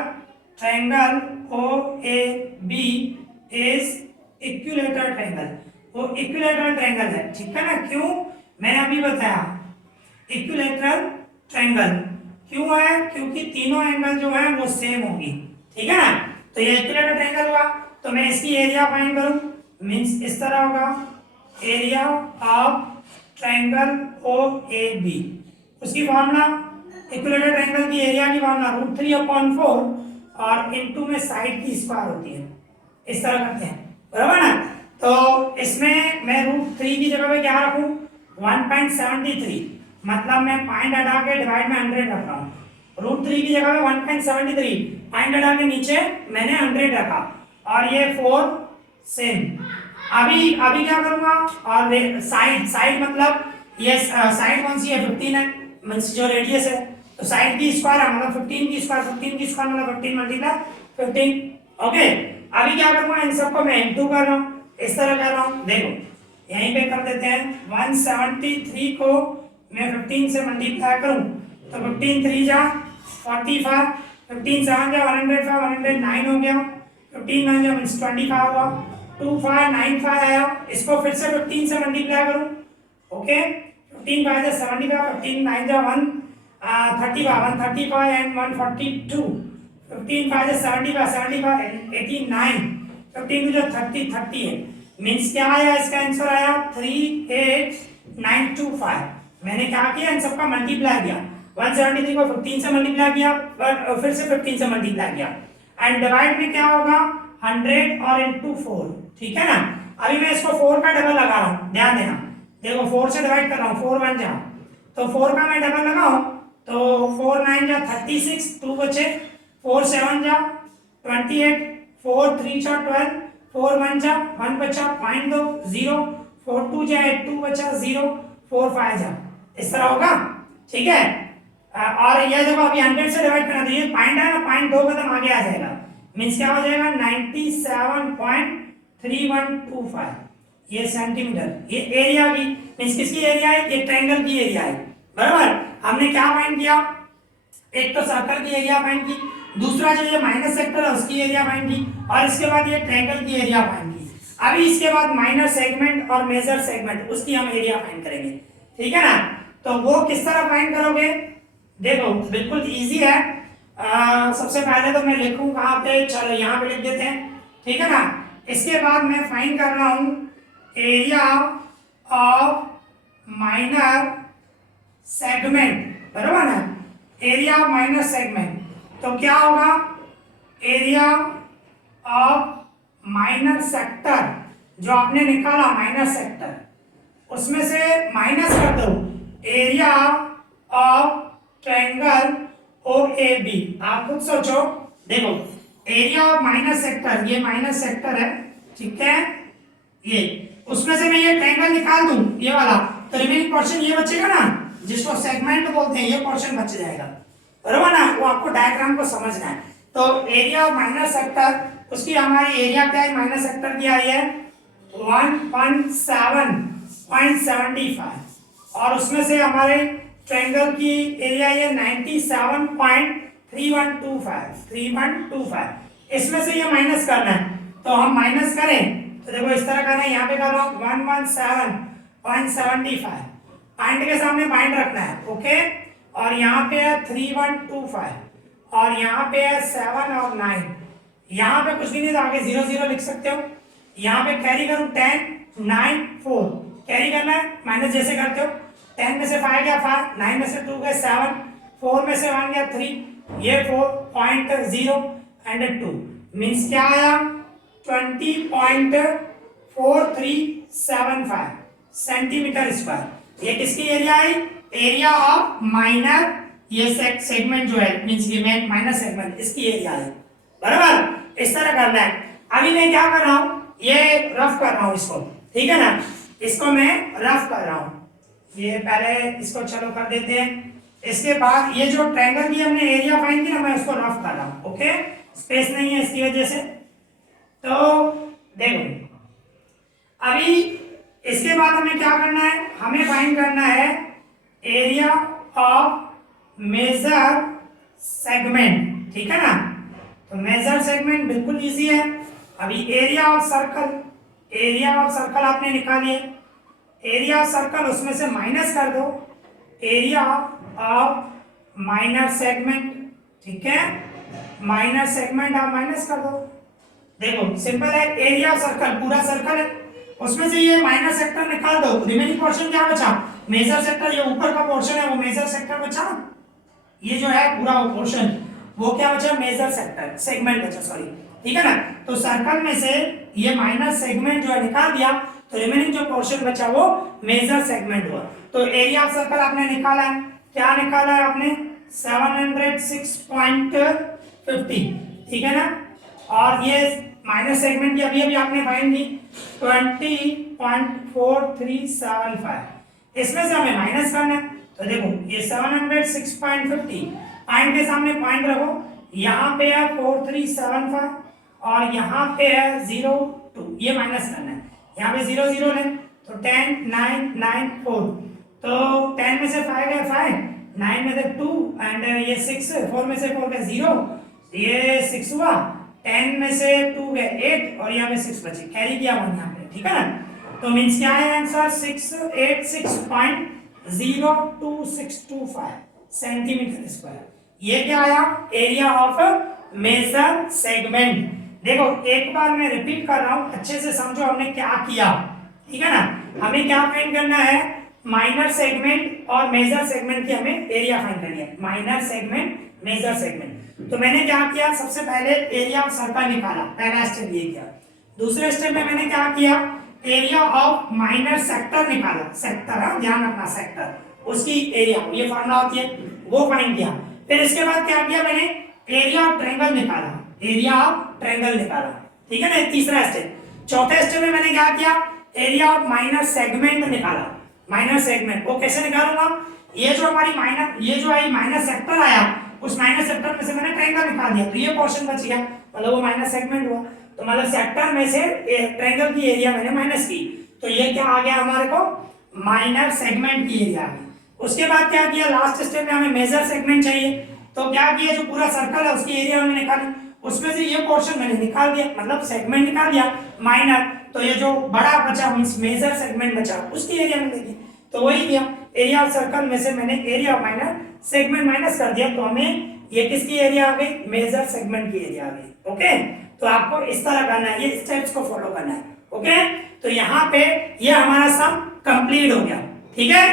triangle OAB is equilateral triangle, वो इक्विलेटरल ट्रायंगल है, ठीक है ना। क्यों, मैंने अभी बताया इक्विलेटरल ट्रायंगल क्यों है, क्योंकि तीनों एंगल जो है वो सेम होगी, ठीक है ना। तो ये इक्विलेटरल ट्रायंगल हुआ, तो मैं इसकी एरिया फाइंड करूं, मींस इस तरह होगा, एरिया ऑफ ट्रायंगल OAB, उसकी फॉर्मूला इक्विलेटरल ट्रायंगल की एरिया की फॉर्मूला √3/4 और इनटू में साइड की स्क्वायर होती है, इस तरह करते हैं, बराबर ना। तो इसमें मैं √3 की जगह पे क्या रखूं, 1.73, मतलब मैं पॉइंट हटा के डिवाइड में 100 रख रहा हूँ। √3 की जगह पे 1.73, पॉइंट हटा के नीचे मैंने 100 रखा, और ये 4 सेम। अभी क्या करूंगा, और साइड मतलब ये साइड कौन सी है, 15 है, मींस जो रेडियस है, तो साइड की स्क्वायर है, मतलब 15 की स्क्वायर मतलब 15 मल्टीप्लाई 15। ओके, अभी क्या करूंगा, इन सबको मैं इंटू कर रहा हूँ, इस तरह कर रहा हूँ। देखो यहीं पे कर देते हैं, 173 को मैं 15 से मल्टीप्लाई करूं, तो 15 3 जा 45, 15 7 जा 105 109 हो गया, 15 9 जा मींस 25 हुआ, 2595 आया। इसको फिर से 15 से मल्टीप्लाई करूं, ओके, 15 5 जा 75, 15 9 जा 135 एंड 142, 15 5 जा 75 89, 15 जो 30 है, मींस क्या आया, इसका आंसर आया 38925। मैंने क्या किया, इन सबका मल्टीप्लाई किया, 173 को 15 से मल्टीप्लाई किया, फिर से 15 से मल्टीप्लाई किया, एंड डिवाइड में क्या होगा 100 और इनटू 4, ठीक है ना। अभी मैं इसको 4 का डबल लगा रहा हूँ, ध्यान देना, देखो 4 से डिवाइड कर रहा हूँ, 4 1 जा, तो 4 का मैं डबल लगाऊं, तो 4 9 जा 36, 2 बचे, 4 7 जा 28, 4 3 जा 12, 4 1 जा 1 बचा, पॉइंट दो 0, 4 2 जा 8, 2 बचा 0, 4 5 जा, इस तरह होगा, ठीक है। और ये देखो अभी 100 से डिवाइड करना, तो ये पॉइंट है ना, पॉइंट 2 कदम आगे आ जाएगा, मींस क्या हो जाएगा 97.3125, ये सेंटीमीटर। ये एरिया की मींस किसकी एरिया है, ये ट्रायंगल की एरिया है, बराबर। हमने क्या फाइंड किया, एक तो सर्कल की एरिया फाइंड की, दूसरा जो ये माइनर सेक्टर है उसकी एरिया फाइंड की, और इसके बाद ये ट्रायंगल की एरिया फाइंड की। अभी इसके बाद माइनर सेगमेंट और मेजर सेगमेंट, उसकी हम एरिया फाइंड करेंगे, ठीक है ना। तो वो किस तरह फाइंड करोगे, देखो बिल्कुल इजी है। सबसे पहले तो मैं लिखूं कहाँ पे, चलो यहाँ पे लिख देते हैं, ठीक है ना। इसके बाद मैं फाइंड कर रहा हूँ एरिया ऑफ माइनर सेगमेंट, बराबर ना, एरिया ऑफ माइनर सेगमेंट, तो क्या होगा, एरिया ऑफ माइनर सेक्टर जो आपने निकाला माइनर सेक्टर, उसमें से माइनस कर दो area of triangle O A B. आप खुद सोचो, देखो एरिया ऑफ माइनर सेक्टर, ये माइनर सेक्टर है, ठीक है, ये उसमें से मैं ये ट्रायंगल निकाल दूं ये वाला, तो रिमेनिंग पोर्शन ये बचेगा ना, जिसको सेगमेंट बोलते हैं, ये पोर्शन बच जाएगा, बराबर ना। वो आपको डायग्राम को समझना है। तो एरिया ऑफ माइनर सेक्टर, उसकी हमारी एरिया क्या है माइनर सेक्टर की आई है 1.7.75, और उसमें से हमारे ट्रायंगल की एरिया ये 97.3125। इसमें से ये माइनस करना है, तो हम माइनस करें तो देखो इस तरह करना है, यहाँ पे करो 117.75, पॉइंट के सामने पॉइंट रखना है, ओके, और यहाँ पे है 3125, और यहाँ पे है 7 और 9, यहाँ पे कुछ भी नहीं तो आगे 0 0 लिख सकते हो, यहाँ पे कैरी करूँ 10 9 4, कैरी करना है, माइनस जैसे करते हो, 10 में से 5 गया 5, 9 में से 2 गया 7, 4 में से 1 गया 3, ये 4.0 एंड 2 मीन्स क्या आया 20.4375 सेंटीमीटर स्क्वायर। ये किसकी एरिया है, एरिया ऑफ माइनर, ये सेगमेंट जो है मींस ये माइनर सेगमेंट, इसकी एरिया है, बराबर। इस तरह करना है। अभी मैं क्या कर रहा हूं, ये रफ कर रहा हूं इसको, ठीक है ना, इसको मैं रफ कर रहा हूं, ये पहले इसको चलो कर देते हैं। इसके बाद ये जो ट्रायंगल की हमने एरिया फाइंड किया, मैं इसको रफ कर रहा हूं, ओके, स्पेस नहीं है इसकी वजह से। तो देखो अभी इसके बाद हमें क्या करना है, हमें फाइंड करना है एरिया ऑफ मेजर सेगमेंट, ठीक है ना। तो मेजर सेगमेंट बिल्कुल इजी है। अभी area of circle, area of circle आपने निकालिए, एरिया ऑफ सर्कल उसमें से माइनस कर दो एरिया ऑफ माइनर सेगमेंट, ठीक है, माइनर सेगमेंट आप माइनस कर दो। देखो सिंपल है, एरिया ऑफ सर्कल पूरा सर्कल है, उसमें से ये माइनर सेक्टर निकाल दो, रिमेनिंग पोर्शन क्या बचा, मेजर सेक्टर, ये ऊपर का पोर्शन है वो मेजर सेक्टर बचा, ये जो है पूरा पोर्शन वो क्या बचा, मेजर सेक्टर, सेगमेंट बचा, सॉरी, ठीक है ना। तो सर्कल में से ये माइनर सेगमेंट जो है निकाल दिया, तो रिमेनिंग जो पोर्शन बचा वो मेजर सेगमेंट हुआ। तो एरिया ऑफ सर्कल आपने निकाला है, क्या निकाला है आपने 706.50, ठीक है ना, और ये माइनर सेगमेंट की अभी अभी आपने फाइंड की 20.4375, इसमें से हमें माइनस करना है। तो देखो ये 706.50, पॉइंट के सामने पॉइंट रखो, यहाँ पे है 4375 और यहाँ पे है 02, ये माइनस करना है, यहाँ पे 0 0 लें तो 10 9 9 4, तो 10 में से 5 है 5, 9 में से 2 एंड ये 6, 4 में से 4 गया 0, ये 6 हुआ, 10 में से 2 गए 8 और यहाँ पे 6 बचे, कैरी किया 1 यहाँ पे, ठीक है ना। तो मीन्स क्या है आंसर 686.02625 सेंटीमीटर स्क्वायर। ये क्या आया, एरिया ऑफ मेजर सेगमेंट। देखो एक बार मैं रिपीट कर रहा हूं, अच्छे से समझो हमने क्या किया, ठीक है ना। हमें क्या फाइंड करना है, माइनर सेगमेंट और मेजर सेगमेंट की हमें एरिया फाइंड करनी है, माइनर सेगमेंट मेजर सेगमेंट। तो मैंने क्या किया, सबसे पहले एरिया ऑफ सर्कल निकाला, पहला स्टेप ये किया। दूसरे स्टेप में मैंने क्या किया, एरिया ऑफ माइनर सेक्टर निकाला, सेक्टर ध्यान रखना, सेक्टर उसकी एरिया, ये फॉर्मूला होती है, वो फाइंड किया। फिर इसके बाद क्या किया मैंने, एरिया ऑफ ट्रायंगल निकाला, एरिया ऑफ ट्रायंगल निकाला, ठीक है ना, तीसरा स्टेप। चौथे स्टेप में मैंने क्या किया, एरिया ऑफ माइनर सेगमेंट निकाला, माइनर सेगमेंट। वो कैसे निकालूंगा, ये जो हमारी माइनर, ये जो आई माइनर सेक्टर आया, उस माइनर सेक्टर में से मैंने ट्रायंगल निकाल दिया, तो ये पोर्शन बच गया, मतलब वो माइनर सेगमेंट हुआ। तो मतलब सेक्टर में से ट्रायंगल की एरिया मैंने माइनस की, तो ये क्या आ गया हमारे को, माइनर सेगमेंट की एरिया आ गई। उसके बाद क्या किया, लास्ट स्टेप में हमें मेजर सेगमेंट चाहिए, तो क्या किया, जो पूरा सर्कल है उसकी एरिया मैंने निकाली, उसमें से ये पोर्शन मैंने निकाल दिया, मतलब सेगमेंट निकाल दिया माइनर, तो ये जो बड़ा बचा मींस मेजर सेगमेंट बचा, उसकी एरिया मैंने दी, तो वही दिया। एरिया ऑफ सर्कल में से मैंने area of minor segment minus कर दिया, तो हमें ये किसकी एरिया आ गई, मेजर सेगमेंट की एरिया आ गई। ओके, तो आपको इस तरह करना है, ये स्टेप्स को फॉलो करना है। ओके, तो यहाँ पे ये हमारा सम कंप्लीट हो गया, ठीक है।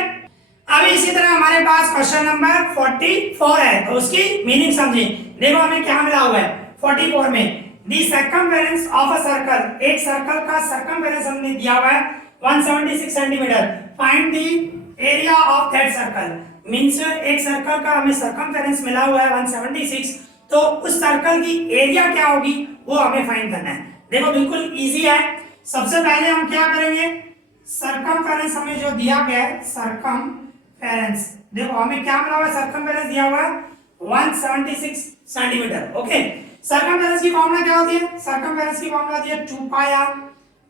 अभी इसी तरह हमारे पास क्वेश्चन नंबर 44 है, तो उसकी मीनिंग समझिए। देखो हमें क्या मिला हुआ है 44 में, दी सर्कमफेरेंस ऑफ अ सर्कल, एक सर्कल का सर्कमफेरेंस हमने दिया हुआ है 176 centimetre, find the area of that circle. Means एक सर्कल का हमें सर्कमफेरेंस मिला हुआ है 176, तो उस सर्कल की एरिया क्या होगी वो हमें फाइंड करना है। देखो बिल्कुल इजी है। सबसे पहले हम क्या करेंगे, सर्कमफेरेंस हमें जो दिया गया है, सर्कमफेरेंस देखो हमें क्या मिला हुआ है, सर्कमफेरेंस दिया हुआ है 176 सेंटीमीटर। ओके, सर्कमफेरेंस की फॉर्मूला क्या होती है, सर्कमफेरेंस की फॉर्मूला होती है 2 पाई r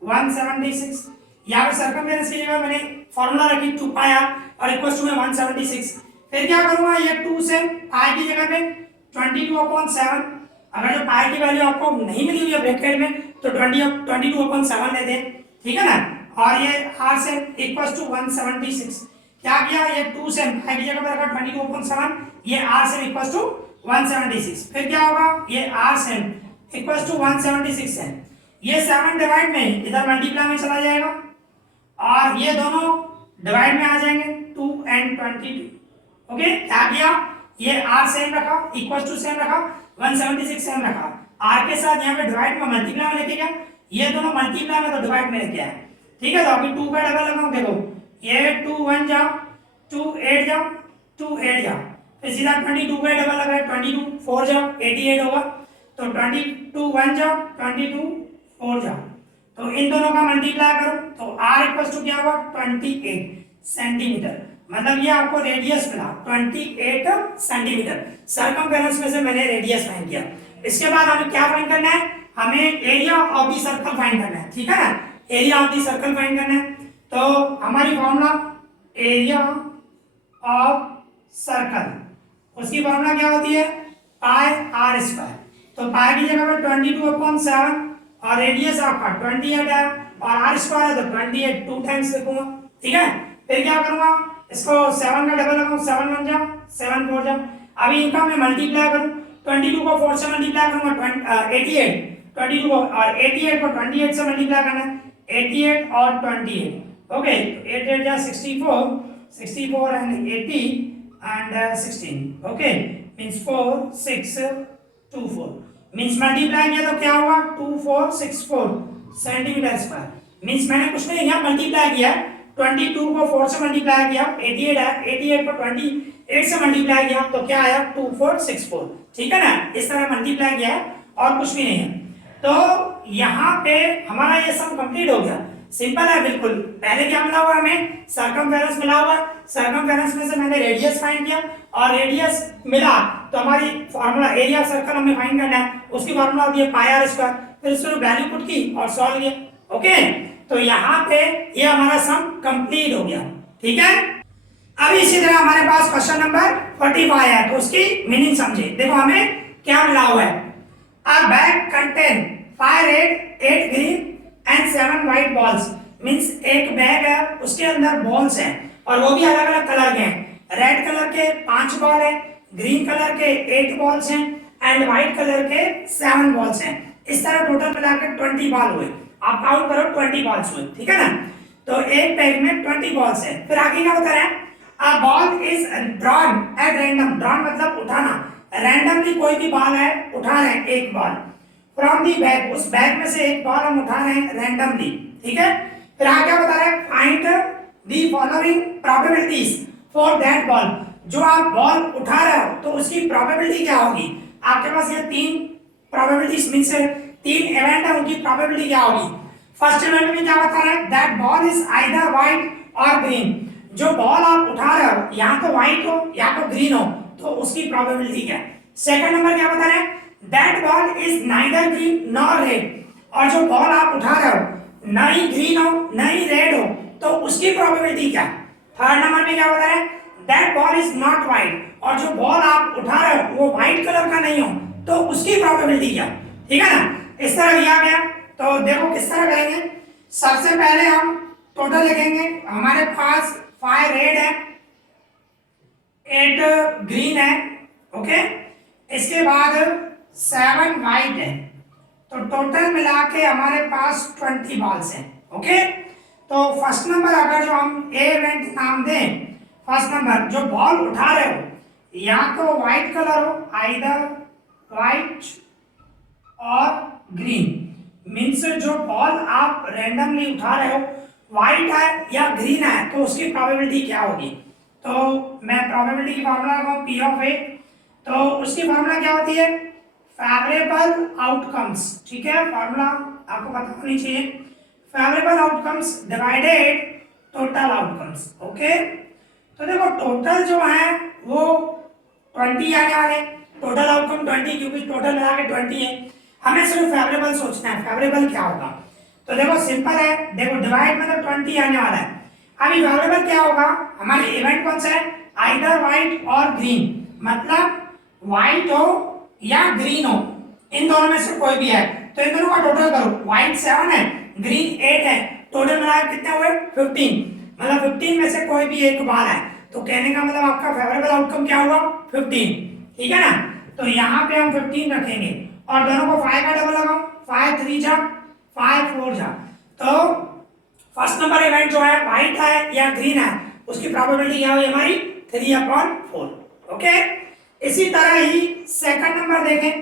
176। यहाँ पे सर्कमफेरेंस की जगह मैंने फॉर्मूला रखी 2 पाई r और इक्वल टू में 176। फिर क्या करूंगा, ये 2 से पाई की जगह पे 22/7, अगर जो पाई की वैल्यू आपको नहीं मिली हुई है ब्रैकेट में तो 22/7 लेते हैं, ठीक है ना। और ये r से इक्वल टू 176, क्या किया, ये 2 से पाई की जगह पे रखा 22/7, ये r से इक्वल टू 176। फिर क्या होगा, ये r से इक्वल टू 176 है, ये 7 डिवाइड में इधर मल्टीप्लाई में चला जाएगा और ये दोनों डिवाइड में आ जाएंगे 2 and 22। ओके, क्या किया, ये r सेम रखा, इक्वल टू सेम रखा, 176 सेम रखा, r के साथ यहाँ पे डिवाइड में मल्टीप्लाई में लेके गया, ये दोनों मल्टीप्लाई में तो डिवाइड में लेके आए, ठीक है। तो अभी 2 का डबल लगाऊं, देखो ये 2 1 जाओ, 2 8 जाओ, 2 8 जाओ, फिर सीधा 22 का डबल लगा 22 4 जाओ 88 होगा, तो 22 1 जाओ 22 4 जाओ, तो इन दोनों का मल्टीप्लाई करो तो r इक्वल टू क्या होगा 28 सेंटीमीटर, मतलब ये आपको रेडियस मिला 28 सेंटीमीटर। सर्कमफेरेंस में से मैंने रेडियस फाइंड किया। इसके बाद हमें क्या फाइंड करना है, हमें area of the circle find करना है, ठीक है ना। Area of the circle find करना है, तो हमारी फॉर्मूला एरिया ऑफ सर्कल, उसकी फॉर्मूला क्या होती है पाई r स्क्वायर। तो पाई की जगह पे 22/7 और रेडियस आपका 28 है और r स्क्वायर है तो 28 2 टाइम्स लिखूंगा, ठीक है। फिर क्या करूंगा, इसको 7 का डबल लगाऊं, 7 1 जा 7 4 जा, अभी इनका मैं मल्टीप्लाई करूं, 22 को 4 से मल्टीप्लाई करूंगा 88, 22 को और 88 को 28 से मल्टीप्लाई करना है, 88 और 28, ओके, 8 8 जा 64, 64 and 80 and 16, okay, means 4 6 2 4, means multiply किया तो क्या हुआ 2464 सेंटीमीटर स्क्वायर। मींस मैंने कुछ नहीं यहाँ मल्टीप्लाई किया, 22 को 4 से मल्टीप्लाई किया 88 है, 88 को 28 से मल्टीप्लाई किया तो क्या आया 2464, ठीक है ना। इस तरह मल्टीप्लाई किया है और कुछ भी नहीं है। तो यहाँ पे हमारा ये सम कंप्लीट हो गया, सिंपल है बिल्कुल। पहले क्या मिला हुआ हमें सर्कमफेरेंस मिला हुआ, सर्कमफेरेंस में से मैंने रेडियस फाइंड किया और रेडियस मिला तो हमारी फार्मूला एरिया सर्कल हमें फाइंड करना है, उसकी फार्मूला होती है पाई r स्क्वायर, फिर उसमें वैल्यू पुट की और सॉल्व किया, ओके। तो यहाँ पे ये हमारा सम कंप्लीट हो गया, ठीक है। अभी इसी तरह हमारे पास क्वेश्चन नंबर 45 है, तो उसकी मीनिंग समझिए। देखो हमें क्या मिला हुआ है, अ bag contain 5 red 8 green and 7 white balls. Means एक बैग है उसके अंदर बॉल्स हैं और वो भी अलग अलग कलर के हैं। रेड कलर के 5 बॉल है, ग्रीन कलर के 8 बॉल्स हैं एंड व्हाइट कलर के 7 बॉल्स हैं। इस तरह टोटल मिलाकर 20 बॉल हुए, आप काउंट करो 20 बॉल्स हुए, ठीक है ना। तो एक बैग में 20 बॉल्स है। फिर आगे क्या बता रहे हैं, a ball is drawn at random, drawn मतलब उठाना, रैंडमली कोई भी बॉल है उठा रहे हैं एक बॉल फ्रॉम दी बैग, उस बैग में से एक बॉल हम उठा रहे हैं रैंडमली, ठीक है। फिर आगे क्या बता रहे हैं, find the following probabilities for that ball, जो आप बॉल उठा रहे हो तो उसकी प्रोबेबिलिटी क्या होगी। आपके पास ये 3 प्रोबेबिलिटीज मींस 3 इवेंट है, उनकी प्रोबेबिलिटी क्या होगी। फर्स्ट इवेंट में क्या बता रहा है, that ball is either white और ग्रीन, जो बॉल आप उठा रहे हो या तो व्हाइट हो या तो ग्रीन हो, तो उसकी प्रोबेबिलिटी क्या है। सेकंड नंबर क्या बता रहे हैं, that ball is neither green nor red, और जो बॉल आप उठा रहे हो ना ही ग्रीन हो ना ही रेड हो, तो उसकी प्रोबेबिलिटी क्या है। थर्ड नंबर में क्या बता रहे हैं, that ball is not white, और जो बॉल आप उठा रहे हो वो व्हाइट कलर का नहीं हो, तो उसकी प्रोबेबिलिटी क्या, ठीक है ना। इस तरह दिया गया। तो देखो किस तरह करेंगे, सबसे पहले हम टोटल लिखेंगे, हमारे पास 5 रेड है 8 ग्रीन है, ओके। इसके बाद 7 व्हाइट है, तो टोटल मिला के हमारे पास 20 बॉल्स हैं, ओके। तो फर्स्ट नंबर अगर जो हम ए इवेंट नाम दें, फर्स्ट नंबर जो बॉल उठा रहे हो या तो व्हाइट कलर हो, आइदर व्हाइट और ग्रीन, मीन्स जो बॉल आप रैंडमली उठा रहे हो व्हाइट है या ग्रीन है तो उसकी प्रोबेबिलिटी क्या होगी। तो मैं प्रोबेबिलिटी की फार्मूला लगाऊं पी ऑफ ए, तो उसकी फार्मूला क्या होती है, फेवरेबल आउटकम्स, ठीक है, फार्मूला आपको पता होनी चाहिए, favourable outcomes divided total outcomes. Okay, तो देखो टोटल जो है वो 20 आने वाले, टोटल आउटकम 20 क्योंकि टोटल मिला के 20 है, हमें सिर्फ फेवरेबल सोचना है, फेवरेबल क्या होगा। तो देखो सिंपल है, देखो डिवाइड मतलब 20 आने वाला है, अभी फेवरेबल क्या होगा, हमारे इवेंट कौन सा है, आइदर व्हाइट और ग्रीन, मतलब व्हाइट हो या ग्रीन हो, इन दोनों में से कोई भी है, तो इन दोनों का टोटल करो, व्हाइट 7 है, ग्रीन 8 है, टोटल मिला के कितने हुए 15, मतलब 15 में से कोई भी एक बार है, तो कहने का मतलब आपका फेवरेबल आउटकम क्या हुआ 15, ठीक है ना। तो यहाँ पे हम 15 रखेंगे और दोनों को 5 का डबल लगाओ, 5 3 जा 5 4 जा, तो फर्स्ट नंबर इवेंट जो है व्हाइट है या ग्रीन है उसकी प्रोबेबिलिटी क्या हुई हमारी 3/4। ओके, इसी तरह ही सेकंड नंबर देखें,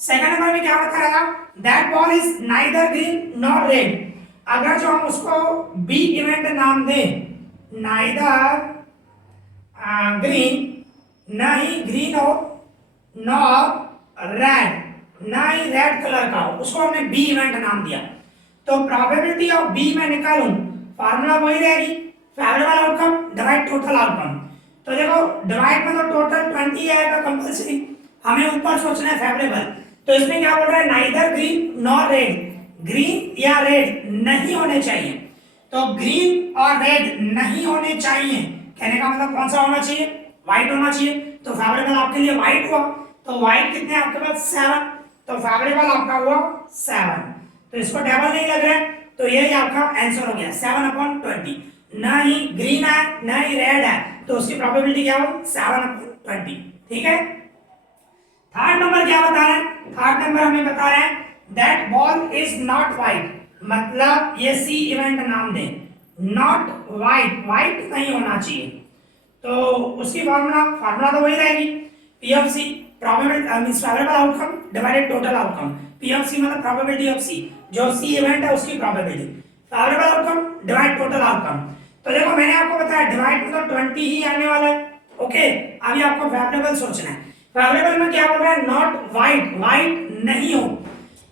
सेकंड नंबर में क्या बता रहा था, that ball is neither green nor red, अगर जो हम उसको बी इवेंट नाम दें, नाइदर ग्रीन, ना ही ग्रीन हो नॉर रेड, ना ही रेड कलर का हो, उसको हमने बी इवेंट नाम दिया, तो प्रोबेबिलिटी ऑफ बी में निकालूं, फार्मूला वही रहेगी, favourable outcome divide total outcome. तो देखो डिवाइड में तो टोटल 20 आएगा कंपल्सरी, हमें ऊपर सोचना है फेवरेबल, तो इसमें क्या बोल रहा है, neither green nor red, green या रेड नहीं होने चाहिए, तो ग्रीन और रेड नहीं होने चाहिए, कहने का मतलब कौन सा होना चाहिए, व्हाइट होना चाहिए, तो फेवरेबल आपके लिए व्हाइट हुआ, तो व्हाइट कितने आपके पास 7, तो फेवरेबल आपका हुआ 7, तो इसको डबल नहीं लग रहा है, तो यही आपका आंसर हो गया 7/20, ना ही ग्रीन है ना ही रेड है, तो उसकी प्रोबेबिलिटी क्या हो 7/20, ठीक है। थर्ड नंबर क्या बता रहे हैं, थर्ड नंबर हमें बता रहे हैं that ball is not white, मतलब ये सी इवेंट नाम दें, नॉट व्हाइट, व्हाइट नहीं होना चाहिए, तो उसकी फार्मूला तो वही रहेगी, P of C, probability means favourable outcome divided total outcome, P of C मतलब प्रोबेबिलिटी ऑफ सी, जो सी इवेंट है उसकी probability, favourable outcome divide total outcome. तो देखो मैंने आपको बताया डिवाइड में तो 20 ही आने वाला है। ओके, अभी आपको फेवरेबल सोचना है, फेवरेबल में क्या बोल रहा है, नॉट व्हाइट, व्हाइट नहीं हो,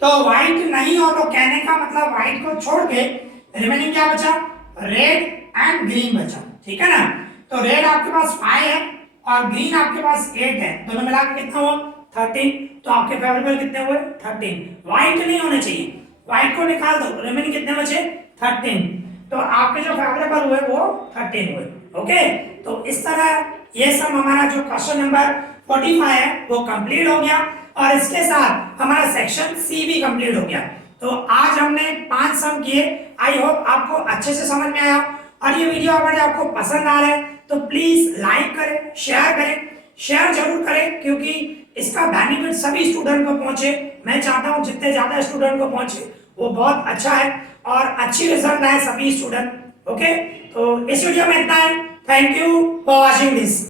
तो व्हाइट नहीं हो तो कहने का मतलब व्हाइट को छोड़ के रिमेनिंग क्या बचा, रेड एंड ग्रीन बचा, ठीक है ना। तो रेड आपके पास 5 है और ग्रीन आपके पास 8 है, दोनों मिला के कितना हुआ 13, तो आपके फेवरेबल कितने हुए 13, व्हाइट नहीं होने चाहिए, व्हाइट को निकाल दो, रिमेनिंग कितने बचे 13, तो आपके जो फेवरेबल हुए वो 13 हुए। ओके, तो इस तरह ये सब हमारा जो क्वेश्चन नंबर 45 है वो कंप्लीट हो गया और इसके साथ हमारा सेक्शन सी भी कंप्लीट हो गया। तो आज हमने 5 सम किए, आई होप आपको अच्छे से समझ में आया, और ये वीडियो अगर आपको पसंद आ रहा है तो प्लीज लाइक करें, शेयर जरूर करें, क्योंकि इसका बेनिफिट सभी स्टूडेंट को पहुंचे, मैं चाहता हूं जितने ज्यादा स्टूडेंट को पहुंचे वो बहुत अच्छा है और अच्छी रिजल्ट आए सभी स्टूडेंट। ओके, तो इस वीडियो में इतना है, thank you for watching this.